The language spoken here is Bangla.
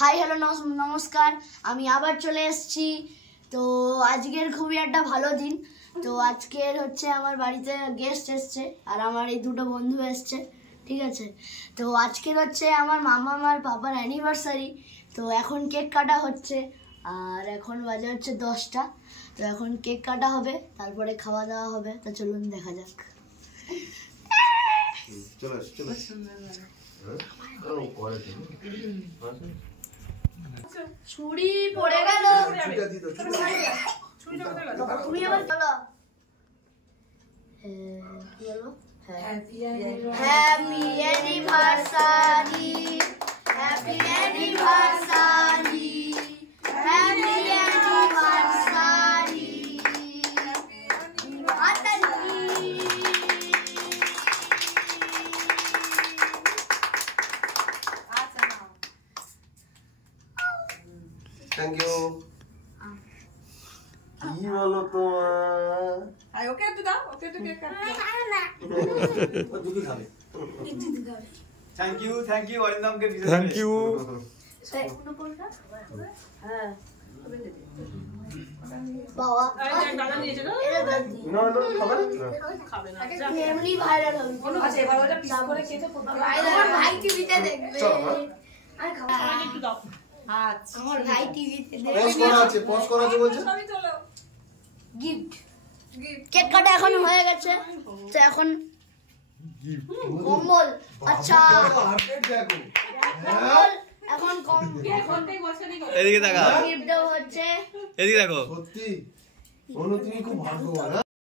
হাই হ্যালো নমস্কার, আমি আবার চলে এসেছি। তো আজকের খুবই একটা ভালো দিন। তো আজকের হচ্ছে আমার বাড়িতে গেস্ট এসছে আর আমার এই দুটো বন্ধু এসছে, ঠিক আছে। তো আজকের হচ্ছে আমার মামা আর পাপার অ্যানিভার্সারি। তো এখন কেক কাটা হচ্ছে আর এখন বাজে হচ্ছে 10টা। তো এখন কেক কাটা হবে, তারপরে খাওয়া দাওয়া হবে। তো চলুন দেখা যাক। ছুরি পড়ে গেল, তুমি আবার চলো। Happy anniversary, happy anniversary, happy anniversary. Thank you. কি বলো তোমার? আই ওকে একটু দাও, ওকে একটু কেক কাট দাও। ও দুটো খাবে। থ্যাংক ইউ অরিন্দমকে বিশেষ করে। Thank you. হ্যাঁ বাবা, এই যে দাদা নিয়েছে না? না না খাবে না। খাবে না। এমনি ভাইরাল হবে। আচ্ছা এবার ওটা পিস করে কেটে কোথাও আমার ভাই টিভিতে দেখবে। আমি খাবো না। একটু দাও। আচ্ছা আমার ভাই টিভিতে পজ করা আছে বলছে। সবই চলো। গিফট কেক কাটা এখন হয়ে গেছে। তো এখন কম্বল। আচ্ছা আপডেট দেখো। কম্বল এখন কোনটাই বছরই করে। এদিকে তাকা, গিফট হচ্ছে। এদিকে দেখো। সত্যি অনু তুমি খুব ভাগ্যবান।